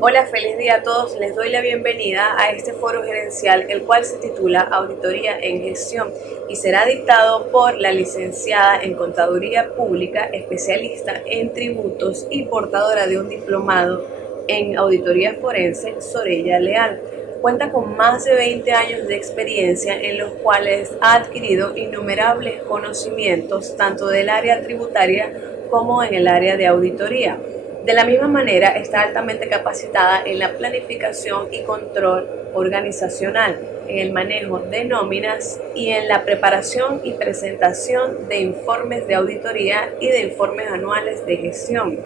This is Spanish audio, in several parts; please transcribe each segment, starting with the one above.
Hola, feliz día a todos. Les doy la bienvenida a este foro gerencial, el cual se titula Auditoría en Gestión y será dictado por la licenciada en Contaduría Pública, especialista en tributos y portadora de un diplomado en Auditoría Forense, Soraya Leal. Cuenta con más de 20 años de experiencia en los cuales ha adquirido innumerables conocimientos tanto del área tributaria como en el área de auditoría. De la misma manera, está altamente capacitada en la planificación y control organizacional, en el manejo de nóminas y en la preparación y presentación de informes de auditoría y de informes anuales de gestión.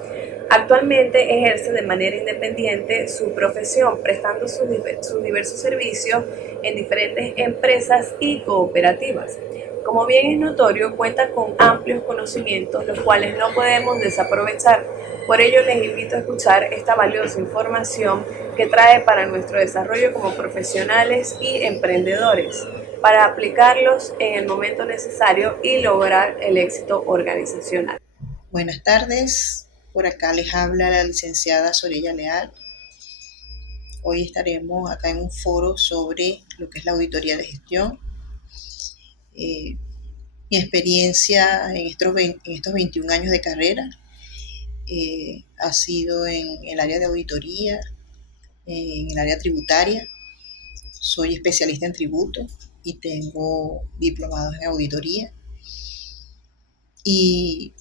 Actualmente ejerce de manera independiente su profesión, prestando sus diversos servicios en diferentes empresas y cooperativas. Como bien es notorio, cuenta con amplios conocimientos, los cuales no podemos desaprovechar. Por ello, les invito a escuchar esta valiosa información que trae para nuestro desarrollo como profesionales y emprendedores, para aplicarlos en el momento necesario y lograr el éxito organizacional. Buenas tardes, por acá les habla la licenciada Soraya Leal. Hoy estaremos acá en un foro sobre lo que es la auditoría de gestión. Mi experiencia en estos 21 años de carrera ha sido en el área de auditoría, en el área tributaria. Soy especialista en tributos y tengo diplomados en auditoría. Y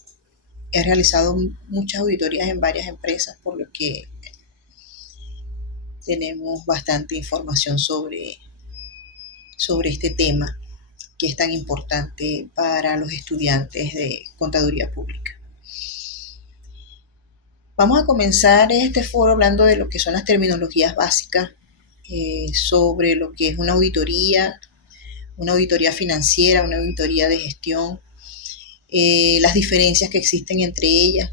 he realizado muchas auditorías en varias empresas, por lo que tenemos bastante información sobre este tema que es tan importante para los estudiantes de contaduría pública. Vamos a comenzar este foro hablando de lo que son las terminologías básicas sobre lo que es una auditoría financiera, una auditoría de gestión, las diferencias que existen entre ellas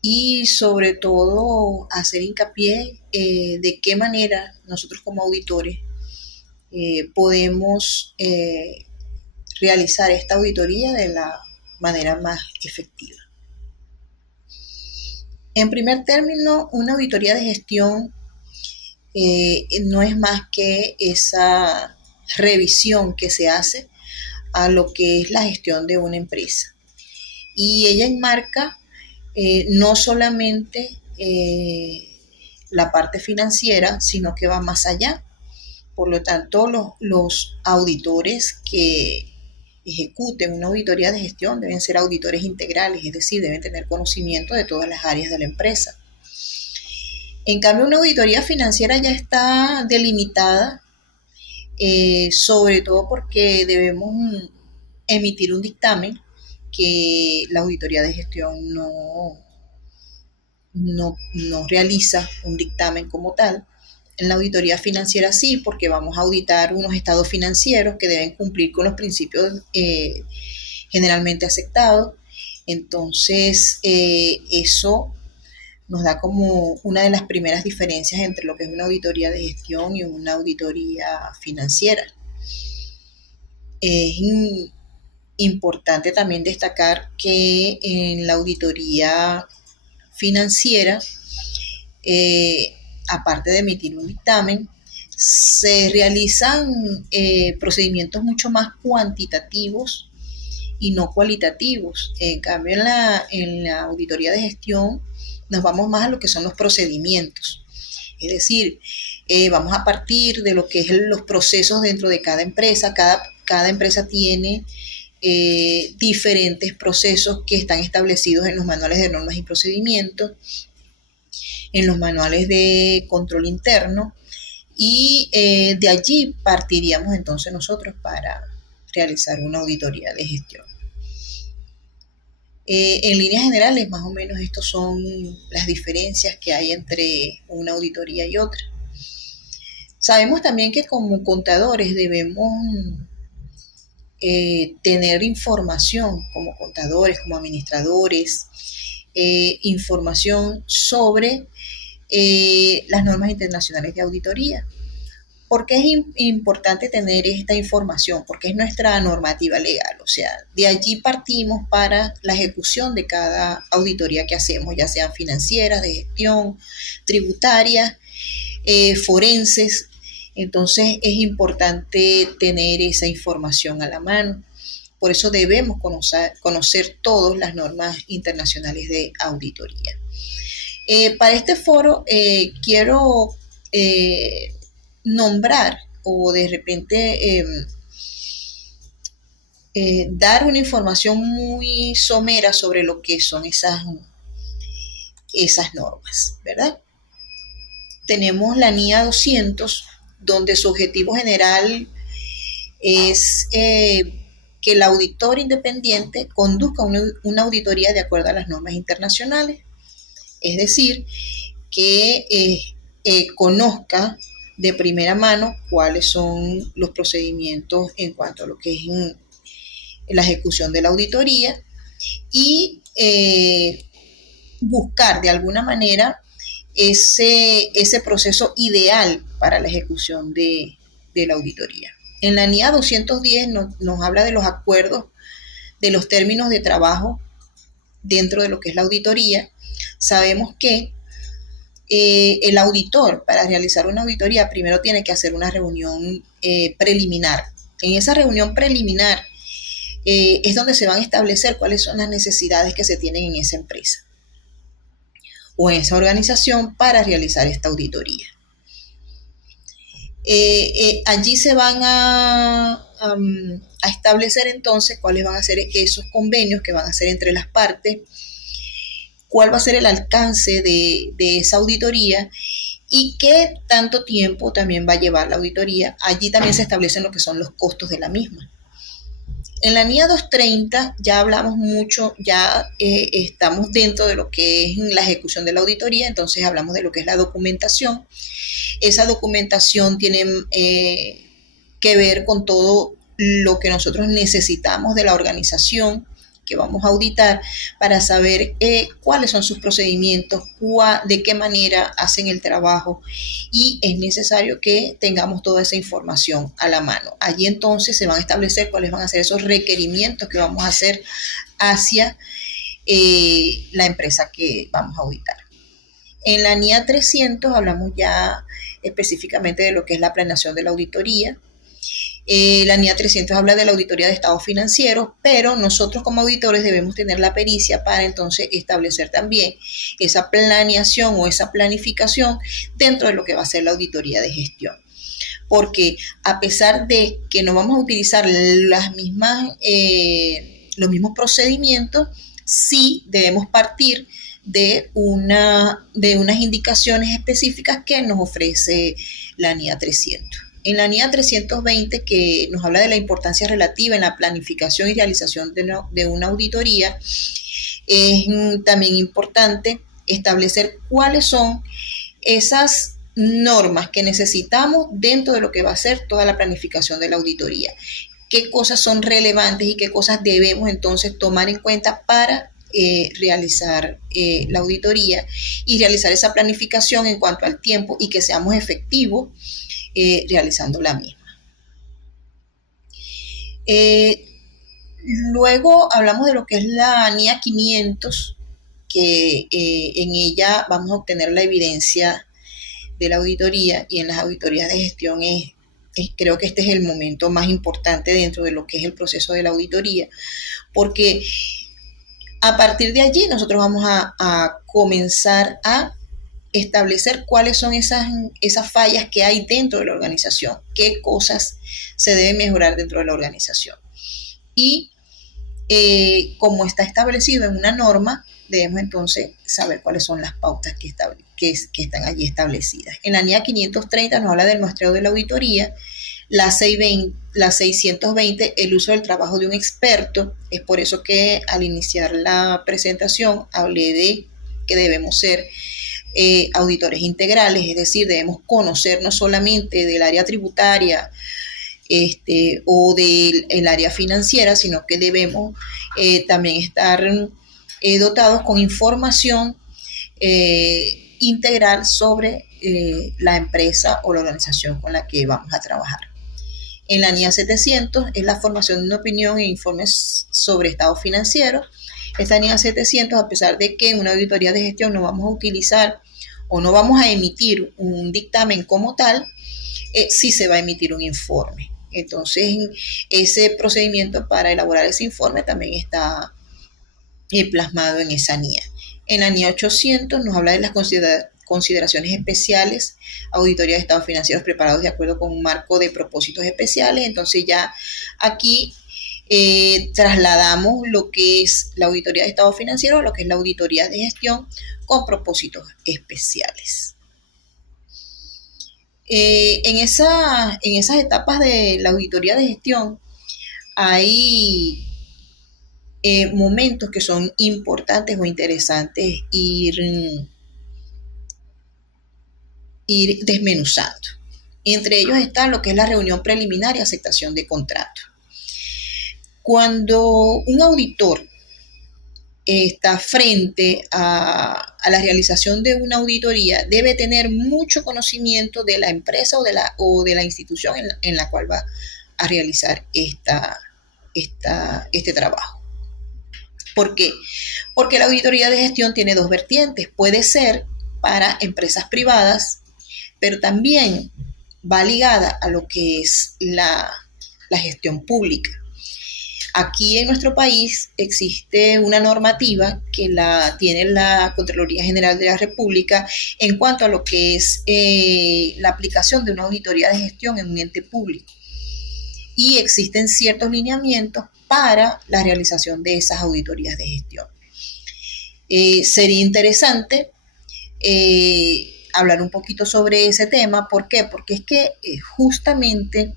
y sobre todo hacer hincapié de qué manera nosotros como auditores podemos realizar esta auditoría de la manera más efectiva. En primer término, una auditoría de gestión no es más que esa revisión que se hace a lo que es la gestión de una empresa. Y ella enmarca no solamente la parte financiera, sino que va más allá. Por lo tanto, los auditores que ejecuten una auditoría de gestión deben ser auditores integrales, es decir, deben tener conocimiento de todas las áreas de la empresa. En cambio, una auditoría financiera ya está delimitada, sobre todo porque debemos emitir un dictamen que la auditoría de gestión no realiza un dictamen como tal. En la auditoría financiera sí, porque vamos a auditar unos estados financieros que deben cumplir con los principios generalmente aceptados. Entonces, eso nos da como una de las primeras diferencias entre lo que es una auditoría de gestión y una auditoría financiera. Es importante también destacar que en la auditoría financiera, aparte de emitir un dictamen, se realizan procedimientos mucho más cuantitativos y no cualitativos. En cambio, en la auditoría de gestión nos vamos más a lo que son los procedimientos. Es decir, vamos a partir de lo que es los procesos dentro de cada empresa. Cada empresa tiene diferentes procesos que están establecidos en los manuales de normas y procedimientos, en los manuales de control interno, y de allí partiríamos entonces nosotros para realizar una auditoría de gestión. En líneas generales, más o menos, estas son las diferencias que hay entre una auditoría y otra. Sabemos también que como contadores debemos tener información, como contadores, como administradores, información sobre las normas internacionales de auditoría, ¿Por qué es importante tener esta información? Porque es nuestra normativa legal, o sea, de allí partimos para la ejecución de cada auditoría que hacemos, ya sean financieras, de gestión, tributarias, forenses. Entonces es importante tener esa información a la mano. Por eso debemos conocer todas las normas internacionales de auditoría. Para este foro quiero nombrar o de repente dar una información muy somera sobre lo que son esas normas, ¿verdad? Tenemos la NIA 200, donde su objetivo general es que el auditor independiente conduzca una auditoría de acuerdo a las normas internacionales, es decir, que conozca de primera mano cuáles son los procedimientos en cuanto a lo que es la ejecución de la auditoría y buscar de alguna manera ese proceso ideal para la ejecución de la auditoría. En la NIA 210 nos habla de los acuerdos, de los términos de trabajo dentro de lo que es la auditoría. Sabemos que el auditor, para realizar una auditoría, primero tiene que hacer una reunión preliminar. En esa reunión preliminar es donde se van a establecer cuáles son las necesidades que se tienen en esa empresa o en esa organización para realizar esta auditoría. Allí se van a establecer entonces cuáles van a ser esos convenios que van a ser entre las partes, cuál va a ser el alcance de esa auditoría y qué tanto tiempo también va a llevar la auditoría. Allí también se establecen lo que son los costos de la misma. En la NIA 230 ya hablamos mucho, ya estamos dentro de lo que es la ejecución de la auditoría, entonces hablamos de lo que es la documentación. Esa documentación tiene que ver con todo lo que nosotros necesitamos de la organización que vamos a auditar para saber cuáles son sus procedimientos, de qué manera hacen el trabajo, y es necesario que tengamos toda esa información a la mano. Allí entonces se van a establecer cuáles van a ser esos requerimientos que vamos a hacer hacia la empresa que vamos a auditar. En la NIA 300 hablamos ya específicamente de lo que es la planeación de la auditoría. La NIA 300 habla de la auditoría de estados financieros, pero nosotros como auditores debemos tener la pericia para entonces establecer también esa planeación o esa planificación dentro de lo que va a ser la auditoría de gestión. Porque a pesar de que no vamos a utilizar los mismos procedimientos, sí debemos partir de unas indicaciones específicas que nos ofrece la NIA 300. En la NIA 320, que nos habla de la importancia relativa en la planificación y realización de una auditoría, es también importante establecer cuáles son esas normas que necesitamos dentro de lo que va a ser toda la planificación de la auditoría. Qué cosas son relevantes y qué cosas debemos entonces tomar en cuenta para realizar la auditoría y realizar esa planificación en cuanto al tiempo y que seamos efectivos realizando la misma. Luego hablamos de lo que es la NIA 500, que en ella vamos a obtener la evidencia de la auditoría, y en las auditorías de gestión creo que este es el momento más importante dentro de lo que es el proceso de la auditoría, porque a partir de allí nosotros vamos a comenzar a establecer cuáles son esas fallas que hay dentro de la organización, qué cosas se deben mejorar dentro de la organización. Y como está establecido en una norma, debemos entonces saber cuáles son las pautas que están allí establecidas. En la NIA 530 nos habla del muestreo de la auditoría. La 620, el uso del trabajo de un experto. Es por eso que al iniciar la presentación hablé de que debemos ser auditores integrales, es decir, debemos conocer no solamente del área tributaria o del área financiera, sino que debemos también estar dotados con información integral sobre la empresa o la organización con la que vamos a trabajar. En la NIA 700 es la formación de una opinión e informes sobre estados financieros. Esta NIA 700, a pesar de que en una auditoría de gestión no vamos a utilizar o no vamos a emitir un dictamen como tal, sí se va a emitir un informe. Entonces, ese procedimiento para elaborar ese informe también está plasmado en esa NIA. En la NIA 800 nos habla de las consideraciones especiales, auditoría de estados financieros preparados de acuerdo con un marco de propósitos especiales. Entonces ya aquí trasladamos lo que es la auditoría de estados financieros a lo que es la auditoría de gestión con propósitos especiales. En esas etapas de la auditoría de gestión hay momentos que son importantes o interesantes ir desmenuzando. Entre ellos está lo que es la reunión preliminar y aceptación de contrato. Cuando un auditor está frente a la realización de una auditoría, debe tener mucho conocimiento de la empresa o de la institución en la cual va a realizar este trabajo. ¿Por qué? Porque la auditoría de gestión tiene dos vertientes. Puede ser para empresas privadas, pero también va ligada a lo que es la gestión pública. Aquí en nuestro país existe una normativa que la tiene la Contraloría General de la República en cuanto a lo que es la aplicación de una auditoría de gestión en un ente público. Y existen ciertos lineamientos para la realización de esas auditorías de gestión. Sería interesante hablar un poquito sobre ese tema. ¿Por qué? Porque es que justamente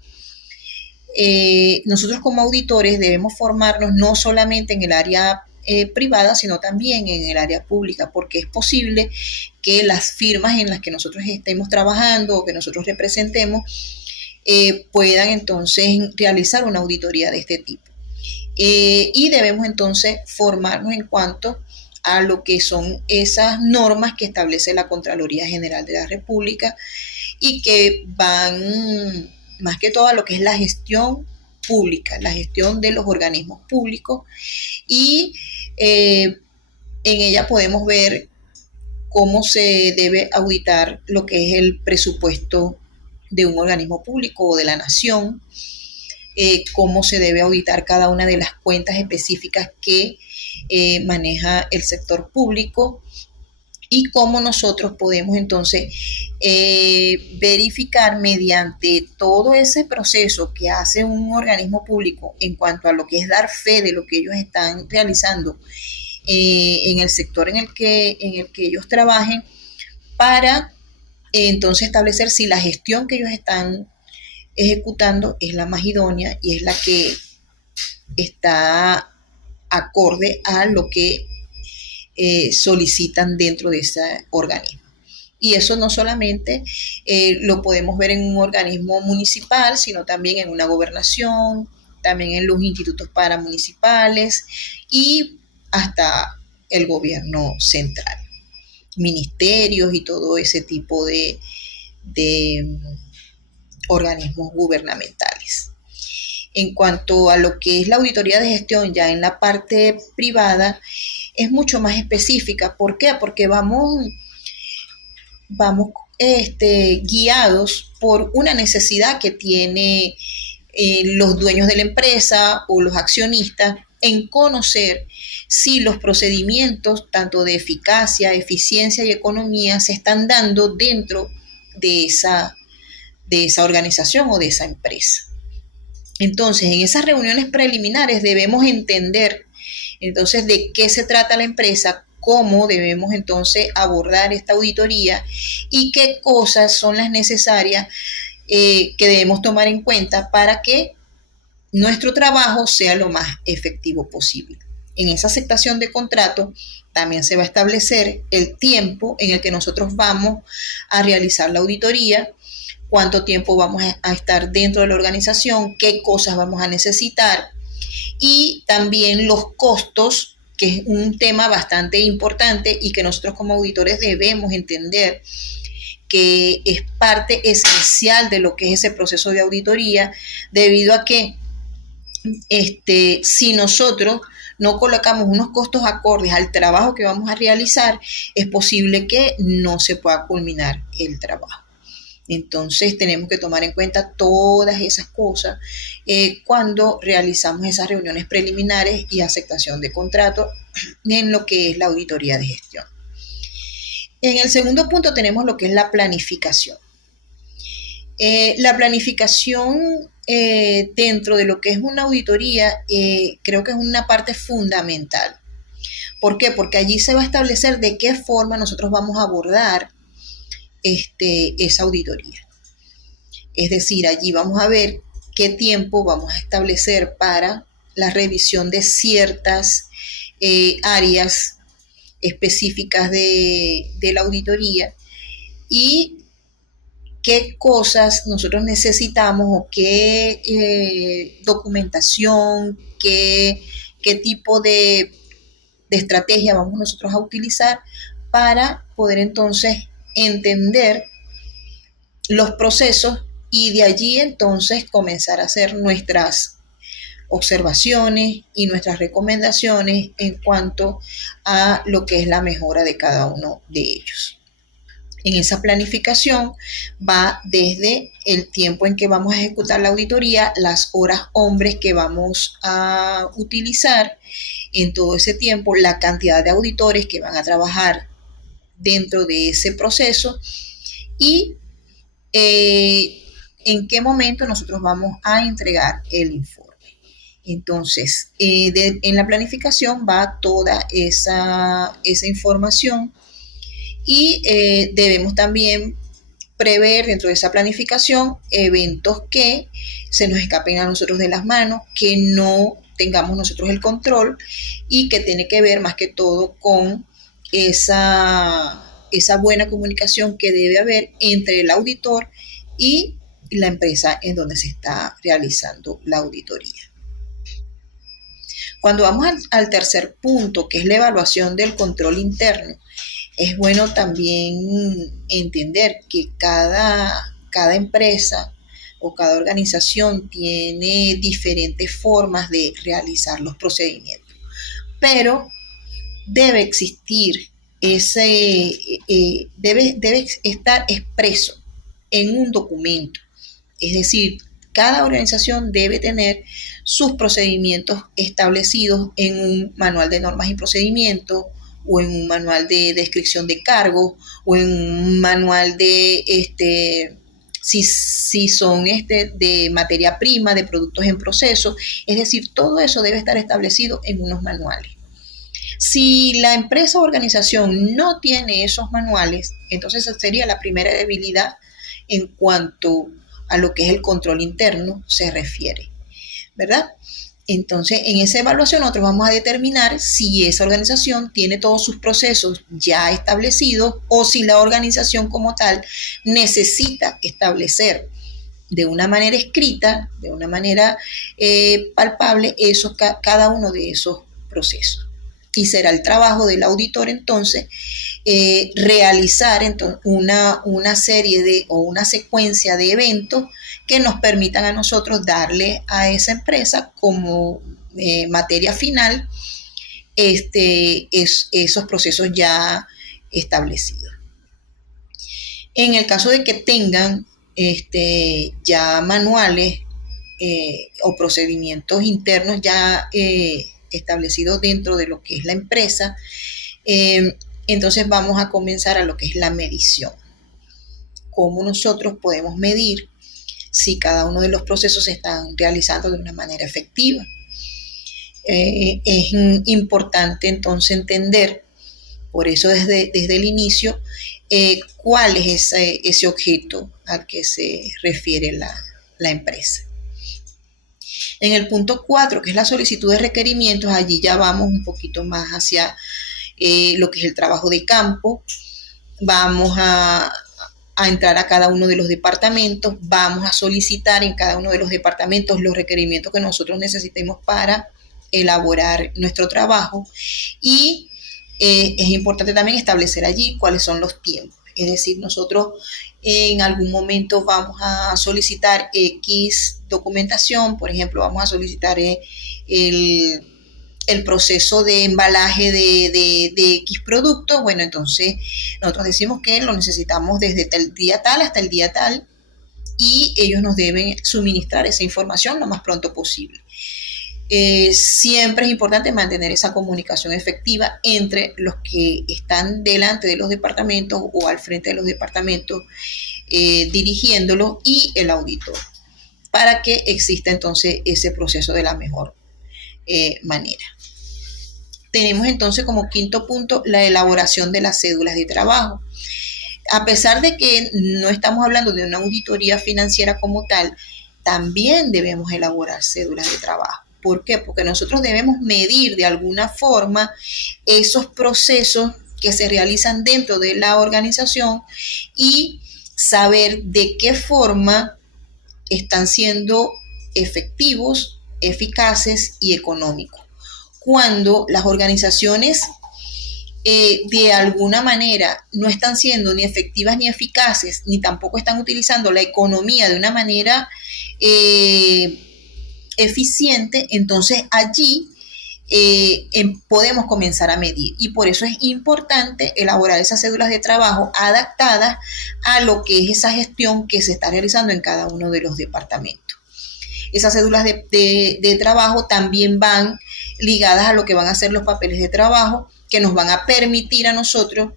nosotros como auditores debemos formarnos no solamente en el área privada, sino también en el área pública, porque es posible que las firmas en las que nosotros estemos trabajando o que nosotros representemos puedan entonces realizar una auditoría de este tipo. Y debemos entonces formarnos en cuanto a lo que son esas normas que establece la Contraloría General de la República y que van más que todo a lo que es la gestión pública, la gestión de los organismos públicos, y en ella podemos ver cómo se debe auditar lo que es el presupuesto de un organismo público o de la nación, cómo se debe auditar cada una de las cuentas específicas que maneja el sector público y cómo nosotros podemos entonces verificar mediante todo ese proceso que hace un organismo público en cuanto a lo que es dar fe de lo que ellos están realizando en el sector en el que ellos trabajen, para entonces establecer si la gestión que ellos están ejecutando es la más idónea y es la que está acorde a lo que solicitan dentro de ese organismo. Y eso no solamente lo podemos ver en un organismo municipal, sino también en una gobernación, también en los institutos paramunicipales y hasta el gobierno central, ministerios y todo ese tipo de organismos gubernamentales. En cuanto a lo que es la auditoría de gestión ya en la parte privada, es mucho más específica. ¿Por qué? Porque vamos guiados por una necesidad que tiene los dueños de la empresa o los accionistas en conocer si los procedimientos tanto de eficacia, eficiencia y economía se están dando dentro de esa organización o de esa empresa. Entonces, en esas reuniones preliminares debemos entender entonces de qué se trata la empresa, cómo debemos entonces abordar esta auditoría y qué cosas son las necesarias que debemos tomar en cuenta para que nuestro trabajo sea lo más efectivo posible. En esa aceptación de contrato también se va a establecer el tiempo en el que nosotros vamos a realizar la auditoría, cuánto tiempo vamos a estar dentro de la organización, qué cosas vamos a necesitar y también los costos, que es un tema bastante importante y que nosotros como auditores debemos entender que es parte esencial de lo que es ese proceso de auditoría, debido a que si nosotros no colocamos unos costos acordes al trabajo que vamos a realizar, es posible que no se pueda culminar el trabajo. Entonces tenemos que tomar en cuenta todas esas cosas cuando realizamos esas reuniones preliminares y aceptación de contrato en lo que es la auditoría de gestión. En el segundo punto tenemos lo que es la planificación. La planificación dentro de lo que es una auditoría creo que es una parte fundamental. ¿Por qué? Porque allí se va a establecer de qué forma nosotros vamos a abordar esa auditoría. Es decir, allí vamos a ver qué tiempo vamos a establecer para la revisión de ciertas áreas específicas de la auditoría y qué cosas nosotros necesitamos o qué documentación, qué tipo de estrategia vamos nosotros a utilizar para poder entonces entender los procesos y de allí entonces comenzar a hacer nuestras observaciones y nuestras recomendaciones en cuanto a lo que es la mejora de cada uno de ellos. En esa planificación va desde el tiempo en que vamos a ejecutar la auditoría, las horas hombres que vamos a utilizar en todo ese tiempo, la cantidad de auditores que van a trabajar dentro de ese proceso y en qué momento nosotros vamos a entregar el informe. Entonces, en la planificación va toda esa información y debemos también prever dentro de esa planificación eventos que se nos escapen a nosotros de las manos, que no tengamos nosotros el control y que tiene que ver más que todo con esa buena comunicación que debe haber entre el auditor y la empresa en donde se está realizando la auditoría. Cuando vamos al tercer punto, que es la evaluación del control interno, es bueno también entender que cada empresa o cada organización tiene diferentes formas de realizar los procedimientos, pero debe existir debe estar expreso en un documento. Es decir, cada organización debe tener sus procedimientos establecidos en un manual de normas y procedimientos o en un manual de descripción de cargos o en un manual de si son de materia prima, de productos en proceso. Es decir, todo eso debe estar establecido en unos manuales. Si la empresa o organización no tiene esos manuales, entonces esa sería la primera debilidad en cuanto a lo que es el control interno se refiere, ¿verdad? Entonces, en esa evaluación nosotros vamos a determinar si esa organización tiene todos sus procesos ya establecidos o si la organización como tal necesita establecer de una manera escrita, de una manera palpable, cada uno de esos procesos. Y será el trabajo del auditor entonces realizar una serie o una secuencia de eventos que nos permitan a nosotros darle a esa empresa como materia final esos procesos ya establecidos. En el caso de que tengan ya manuales o procedimientos internos ya establecidos dentro de lo que es la empresa, entonces vamos a comenzar a lo que es la medición. Cómo nosotros podemos medir si cada uno de los procesos se están realizando de una manera efectiva. Es importante entonces entender, por eso desde el inicio, cuál es ese objeto al que se refiere la empresa. En el punto 4, que es la solicitud de requerimientos, allí ya vamos un poquito más hacia lo que es el trabajo de campo. Vamos a entrar a cada uno de los departamentos, vamos a solicitar en cada uno de los departamentos los requerimientos que nosotros necesitemos para elaborar nuestro trabajo y es importante también establecer allí cuáles son los tiempos. Es decir, nosotros en algún momento vamos a solicitar X documentación, por ejemplo, vamos a solicitar el, el proceso de embalaje de X producto. Bueno, entonces nosotros decimos que lo necesitamos desde el día tal hasta el día tal y ellos nos deben suministrar esa información lo más pronto posible. Siempre es importante mantener esa comunicación efectiva entre los que están delante de los departamentos o al frente de los departamentos dirigiéndolo y el auditor, para que exista entonces ese proceso de la mejor manera. Tenemos entonces como quinto punto la elaboración de las cédulas de trabajo. A pesar de que no estamos hablando de una auditoría financiera como tal, también debemos elaborar cédulas de trabajo. ¿Por qué? Porque nosotros debemos medir de alguna forma esos procesos que se realizan dentro de la organización y saber de qué forma están siendo efectivos, eficaces y económicos. Cuando las organizaciones de alguna manera no están siendo ni efectivas ni eficaces, ni tampoco están utilizando la economía de una manera eficiente, entonces allí podemos comenzar a medir, y por eso es importante elaborar esas cédulas de trabajo adaptadas a lo que es esa gestión que se está realizando en cada uno de los departamentos. Esas cédulas de trabajo también van ligadas a lo que van a ser los papeles de trabajo, que nos van a permitir a nosotros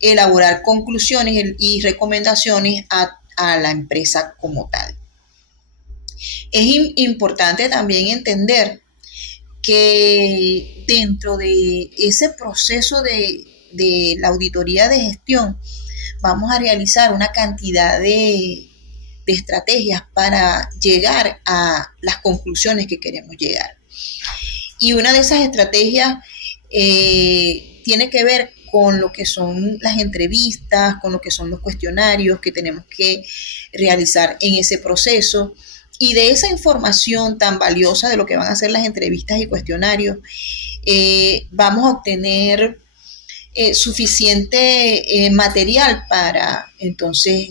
elaborar conclusiones y recomendaciones a la empresa como tal. Es importante también entender que dentro de ese proceso de la auditoría de gestión vamos a realizar una cantidad de estrategias para llegar a las conclusiones que queremos llegar. Y una de esas estrategias tiene que ver con lo que son las entrevistas, con lo que son los cuestionarios que tenemos que realizar en ese proceso. Y de esa información tan valiosa de lo que van a ser las entrevistas y cuestionarios, vamos a obtener suficiente material para entonces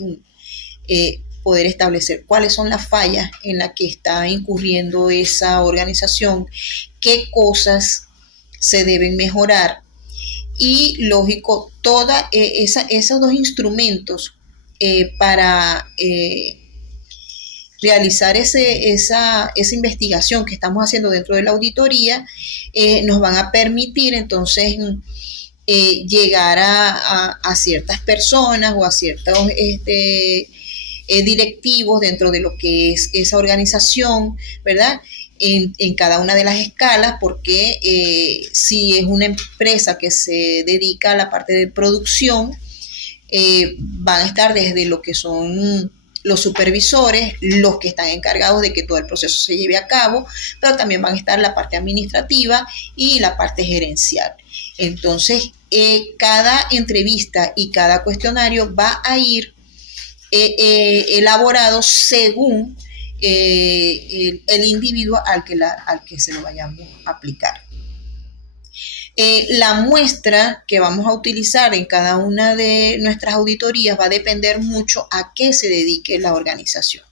poder establecer cuáles son las fallas en las que está incurriendo esa organización, qué cosas se deben mejorar. Y lógico, todos esos dos instrumentos para realizar esa investigación que estamos haciendo dentro de la auditoría nos van a permitir entonces llegar a ciertas personas o a ciertos directivos dentro de lo que es esa organización, ¿verdad? En cada una de las escalas, porque si es una empresa que se dedica a la parte de producción, van a estar desde lo que son los supervisores, los que están encargados de que todo el proceso se lleve a cabo, pero también van a estar la parte administrativa y la parte gerencial. Entonces, cada entrevista y cada cuestionario va a ir elaborado según el individuo al que se lo vayamos a aplicar. La muestra que vamos a utilizar en cada una de nuestras auditorías va a depender mucho a qué se dedique la organización.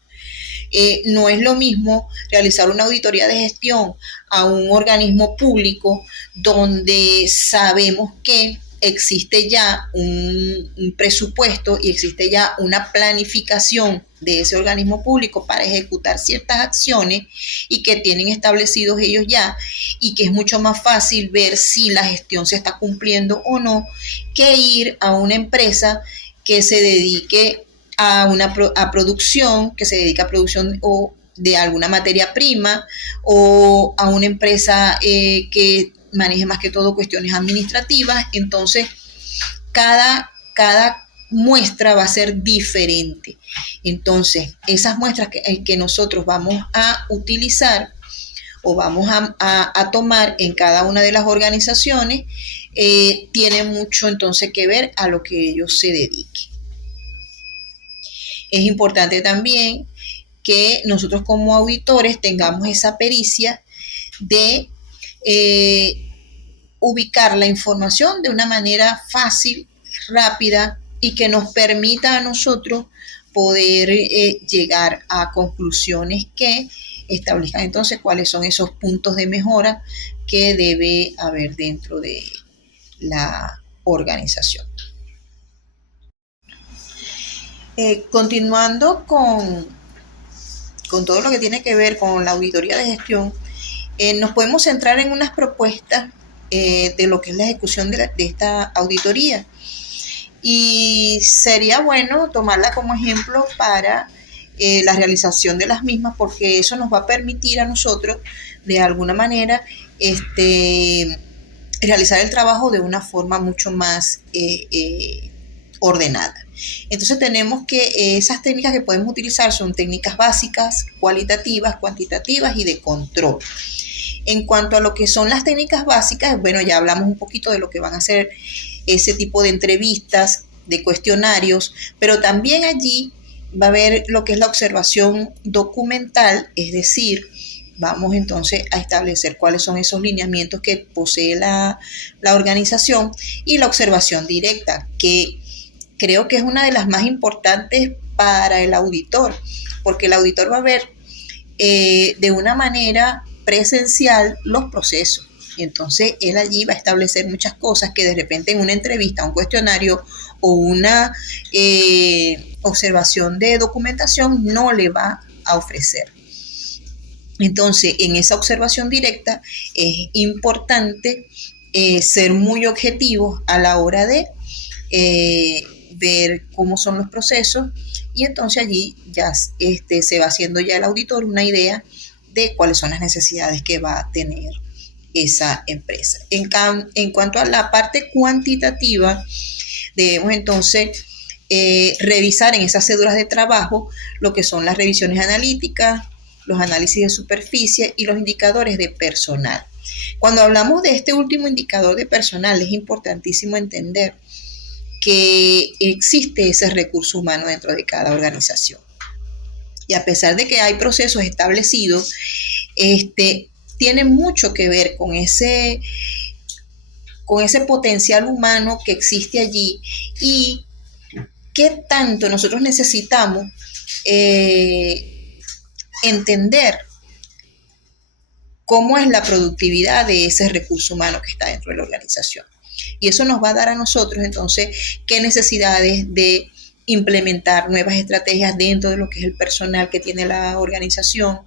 No es lo mismo realizar una auditoría de gestión a un organismo público donde sabemos que existe ya un presupuesto y existe ya una planificación de ese organismo público para ejecutar ciertas acciones y que tienen establecidos ellos ya, y que es mucho más fácil ver si la gestión se está cumpliendo o no, que ir a una empresa que se dedique a producción, que se dedica a producción o de alguna materia prima, o a una empresa que maneje más que todo cuestiones administrativas. Entonces cada muestra va a ser diferente. Entonces esas muestras que nosotros vamos a utilizar o vamos a tomar en cada una de las organizaciones tiene mucho entonces que ver a lo que ellos se dediquen. Es importante también que nosotros como auditores tengamos esa pericia de ubicar la información de una manera fácil, rápida y que nos permita a nosotros poder llegar a conclusiones que establezcan entonces cuáles son esos puntos de mejora que debe haber dentro de la organización. Continuando con todo lo que tiene que ver con la auditoría de gestión, nos podemos centrar en unas propuestas de lo que es la ejecución de esta auditoría. Y sería bueno tomarla como ejemplo para la realización de las mismas, porque eso nos va a permitir a nosotros, de alguna manera, realizar el trabajo de una forma mucho más ordenada. Entonces tenemos que esas técnicas que podemos utilizar son técnicas básicas, cualitativas, cuantitativas y de control. En cuanto a lo que son las técnicas básicas, bueno, ya hablamos un poquito de lo que van a ser ese tipo de entrevistas, de cuestionarios, pero también allí va a haber lo que es la observación documental, es decir, vamos entonces a establecer cuáles son esos lineamientos que posee la organización, y la observación directa, que creo que es una de las más importantes para el auditor, porque el auditor va a ver de una manera presencial los procesos. Y entonces él allí va a establecer muchas cosas que de repente en una entrevista, un cuestionario o una observación de documentación no le va a ofrecer. Entonces, en esa observación directa es importante ser muy objetivos a la hora de ver cómo son los procesos, y entonces allí ya se va haciendo ya el auditor una idea de cuáles son las necesidades que va a tener esa empresa. En cuanto a la parte cuantitativa, debemos entonces revisar en esas cédulas de trabajo lo que son las revisiones analíticas, los análisis de superficie y los indicadores de personal. Cuando hablamos de este último indicador de personal, es importantísimo entender que existe ese recurso humano dentro de cada organización. Y a pesar de que hay procesos establecidos, tiene mucho que ver con ese potencial humano que existe allí, y qué tanto nosotros necesitamos entender cómo es la productividad de ese recurso humano que está dentro de la organización. Y eso nos va a dar a nosotros entonces qué necesidades de implementar nuevas estrategias dentro de lo que es el personal que tiene la organización,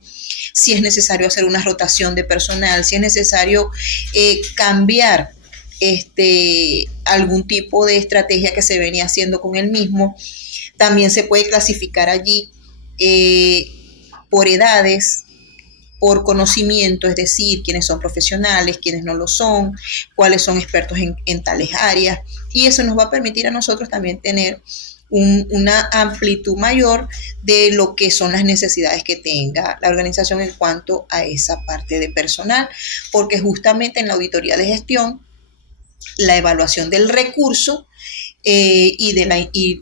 si es necesario hacer una rotación de personal, si es necesario cambiar algún tipo de estrategia que se venía haciendo con el mismo. También se puede clasificar allí por edades, por conocimiento, es decir, quiénes son profesionales, quiénes no lo son, cuáles son expertos en tales áreas, y eso nos va a permitir a nosotros también tener una amplitud mayor de lo que son las necesidades que tenga la organización en cuanto a esa parte de personal, porque justamente en la auditoría de gestión, la evaluación del recurso y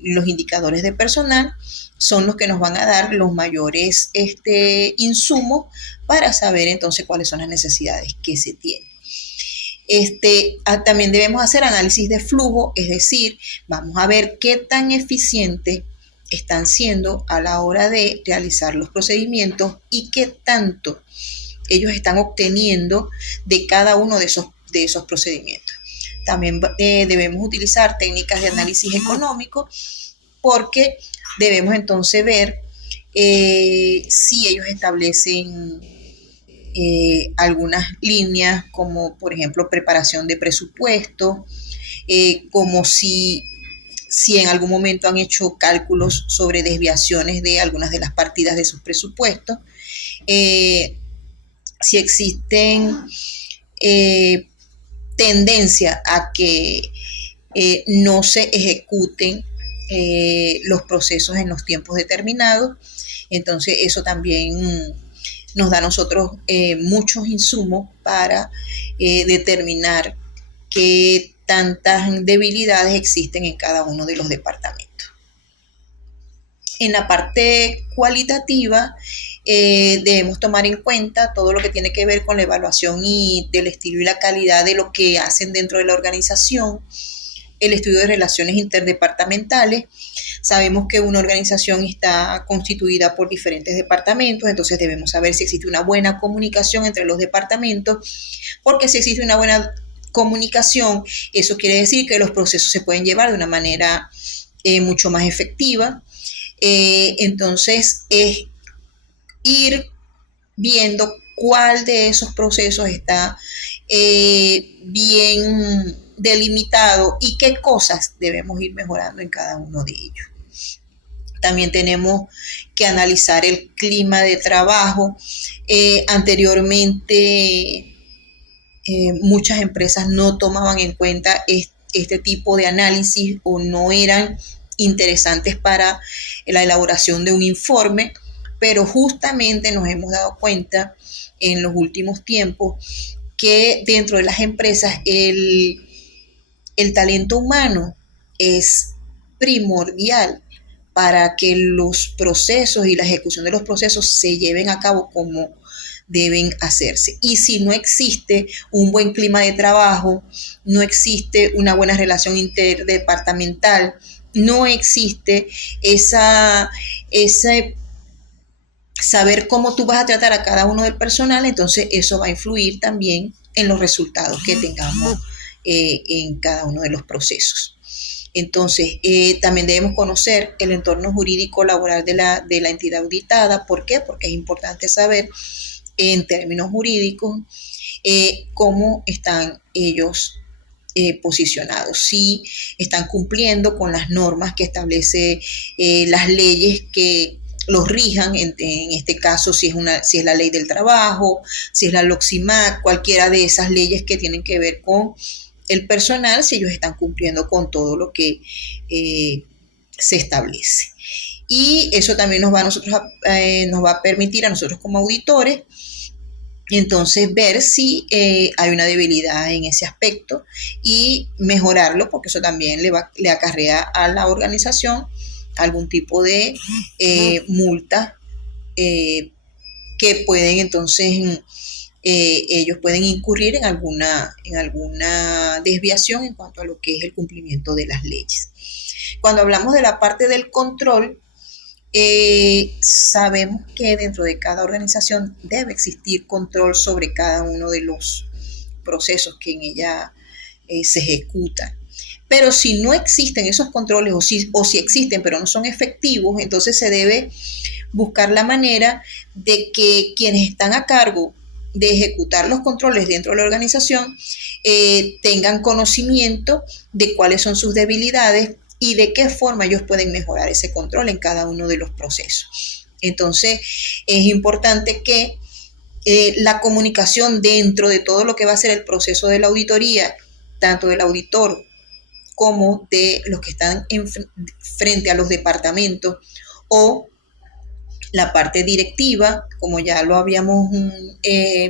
los indicadores de personal son los que nos van a dar los mayores insumos para saber entonces cuáles son las necesidades que se tienen. También debemos hacer análisis de flujo, es decir, vamos a ver qué tan eficientes están siendo a la hora de realizar los procedimientos y qué tanto ellos están obteniendo de cada uno de esos procedimientos. También debemos utilizar técnicas de análisis económico, porque debemos entonces ver si ellos establecen algunas líneas, como por ejemplo preparación de presupuesto, como si en algún momento han hecho cálculos sobre desviaciones de algunas de las partidas de sus presupuestos, si existen tendencia a que no se ejecuten los procesos en los tiempos determinados. Entonces eso también nos da a nosotros muchos insumos para determinar qué tantas debilidades existen en cada uno de los departamentos. En la parte cualitativa, debemos tomar en cuenta todo lo que tiene que ver con la evaluación y del estilo y la calidad de lo que hacen dentro de la organización, el estudio de relaciones interdepartamentales. Sabemos que una organización está constituida por diferentes departamentos, entonces debemos saber si existe una buena comunicación entre los departamentos, porque si existe una buena comunicación, eso quiere decir que los procesos se pueden llevar de una manera mucho más efectiva. Entonces es ir viendo cuál de esos procesos está bien delimitado y qué cosas debemos ir mejorando en cada uno de ellos. También tenemos que analizar el clima de trabajo. Anteriormente muchas empresas no tomaban en cuenta este tipo de análisis o no eran interesantes para la elaboración de un informe, pero justamente nos hemos dado cuenta en los últimos tiempos que dentro de las empresas el talento humano es primordial para que los procesos y la ejecución de los procesos se lleven a cabo como deben hacerse. Y si no existe un buen clima de trabajo, no existe una buena relación interdepartamental, no existe ese saber cómo tú vas a tratar a cada uno del personal, entonces eso va a influir también en los resultados que tengamos en cada uno de los procesos. Entonces, también debemos conocer el entorno jurídico laboral de la entidad auditada. ¿Por qué? Porque es importante saber en términos jurídicos cómo están ellos posicionados, si están cumpliendo con las normas que establece las leyes que los rijan, en este caso si es la ley del trabajo, si es la LOXIMAC, cualquiera de esas leyes que tienen que ver con el personal, si ellos están cumpliendo con todo lo que se establece. Y eso también nos va a permitir a nosotros como auditores entonces ver si hay una debilidad en ese aspecto y mejorarlo, porque eso también le acarrea a la organización algún tipo de multa que pueden entonces ellos pueden incurrir en alguna desviación en cuanto a lo que es el cumplimiento de las leyes. Cuando hablamos de la parte del control, sabemos que dentro de cada organización debe existir control sobre cada uno de los procesos que en ella se ejecutan. Pero si no existen esos controles o si existen pero no son efectivos, entonces se debe buscar la manera de que quienes están a cargo de ejecutar los controles dentro de la organización tengan conocimiento de cuáles son sus debilidades y de qué forma ellos pueden mejorar ese control en cada uno de los procesos. Entonces, es importante que la comunicación dentro de todo lo que va a ser el proceso de la auditoría, tanto del auditor como de los que están frente a los departamentos o la parte directiva, como ya lo habíamos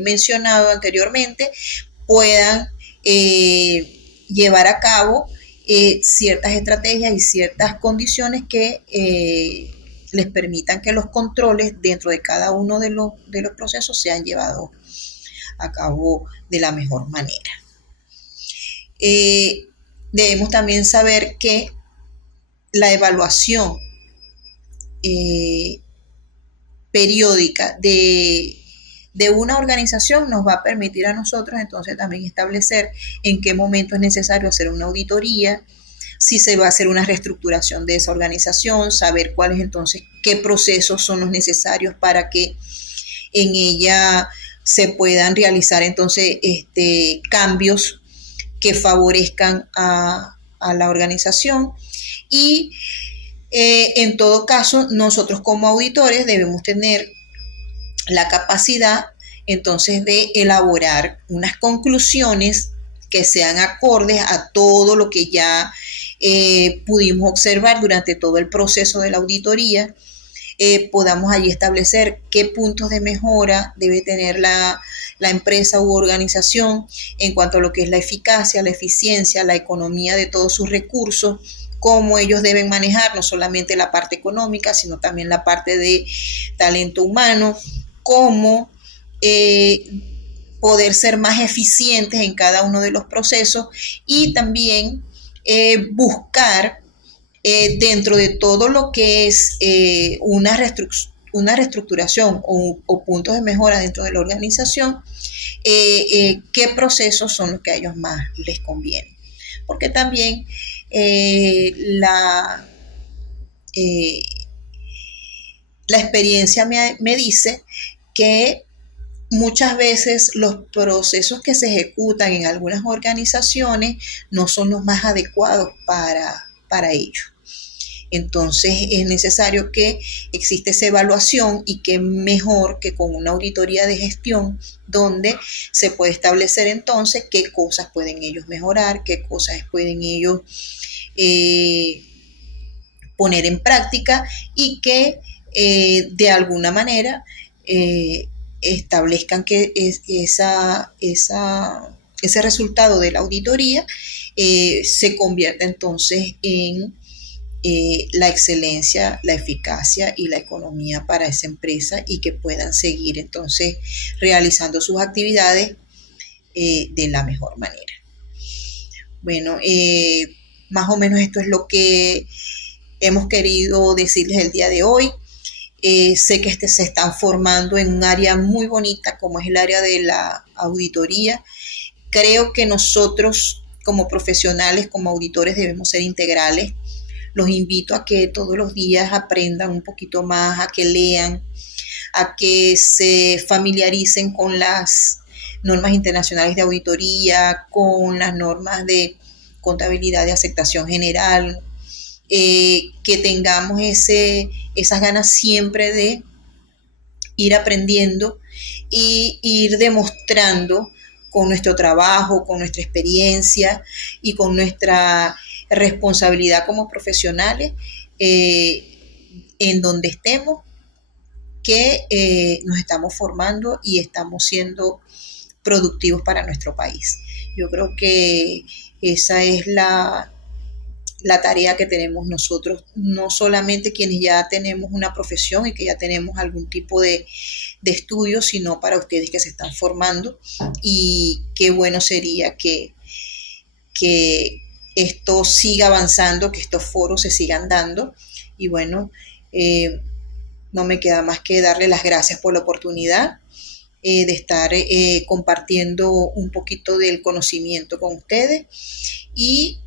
mencionado anteriormente, puedan llevar a cabo ciertas estrategias y ciertas condiciones que les permitan que los controles dentro de cada uno de los procesos sean llevados a cabo de la mejor manera. Debemos también saber que la evaluación periódica de una organización nos va a permitir a nosotros entonces también establecer en qué momento es necesario hacer una auditoría, si se va a hacer una reestructuración de esa organización, saber cuáles entonces, qué procesos son los necesarios para que en ella se puedan realizar entonces cambios que favorezcan a la organización. Y en todo caso, nosotros como auditores debemos tener la capacidad entonces de elaborar unas conclusiones que sean acordes a todo lo que ya pudimos observar durante todo el proceso de la auditoría. Podamos allí establecer qué puntos de mejora debe tener la empresa u organización en cuanto a lo que es la eficacia, la eficiencia, la economía de todos sus recursos, cómo ellos deben manejar no solamente la parte económica, sino también la parte de talento humano, cómo poder ser más eficientes en cada uno de los procesos y también buscar dentro de todo lo que es una reestructuración o puntos de mejora dentro de la organización, qué procesos son los que a ellos más les convienen. Porque también la experiencia me dice que muchas veces los procesos que se ejecutan en algunas organizaciones no son los más adecuados para ello. Entonces es necesario que exista esa evaluación y que mejor que con una auditoría de gestión donde se puede establecer entonces qué cosas pueden ellos mejorar, qué cosas pueden ellos poner en práctica y que de alguna manera establezcan que ese resultado de la auditoría se convierta entonces en la excelencia, la eficacia y la economía para esa empresa y que puedan seguir entonces realizando sus actividades de la mejor manera. Bueno, más o menos esto es lo que hemos querido decirles el día de hoy. Sé que se están formando en un área muy bonita como es el área de la auditoría. Creo que nosotros como profesionales, como auditores, debemos ser integrales. Los invito a que todos los días aprendan un poquito más, a que lean, a que se familiaricen con las normas internacionales de auditoría, con las normas de contabilidad de aceptación general, que tengamos esas ganas siempre de ir aprendiendo y ir demostrando con nuestro trabajo, con nuestra experiencia y con nuestra responsabilidad como profesionales en donde estemos, que nos estamos formando y estamos siendo productivos para nuestro país. Yo creo que esa es la tarea que tenemos nosotros, no solamente quienes ya tenemos una profesión y que ya tenemos algún tipo de estudio, sino para ustedes que se están formando, y qué bueno sería que esto siga avanzando, que estos foros se sigan dando, y bueno, no me queda más que darle las gracias por la oportunidad de estar compartiendo un poquito del conocimiento con ustedes y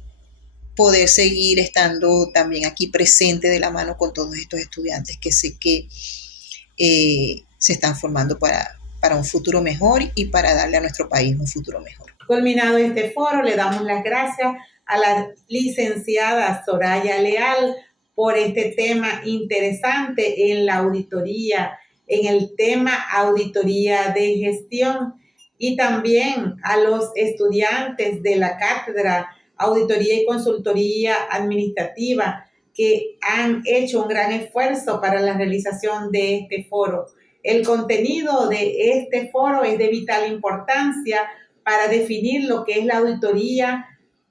poder seguir estando también aquí presente de la mano con todos estos estudiantes que sé que se están formando para un futuro mejor y para darle a nuestro país un futuro mejor. Culminado este foro, le damos las gracias a la licenciada Soraya Leal por este tema interesante en la auditoría, en el tema auditoría de gestión, y también a los estudiantes de la cátedra Auditoría y Consultoría Administrativa que han hecho un gran esfuerzo para la realización de este foro. El contenido de este foro es de vital importancia para definir lo que es la auditoría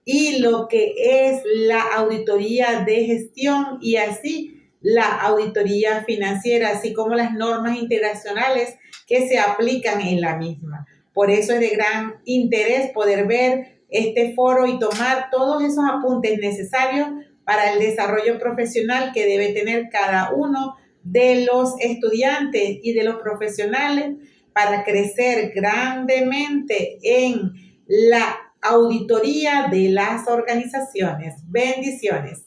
y lo que es la auditoría de gestión y así la auditoría financiera, así como las normas internacionales que se aplican en la misma. Por eso es de gran interés poder ver este foro y tomar todos esos apuntes necesarios para el desarrollo profesional que debe tener cada uno de los estudiantes y de los profesionales para crecer grandemente en la auditoría de las organizaciones. Bendiciones.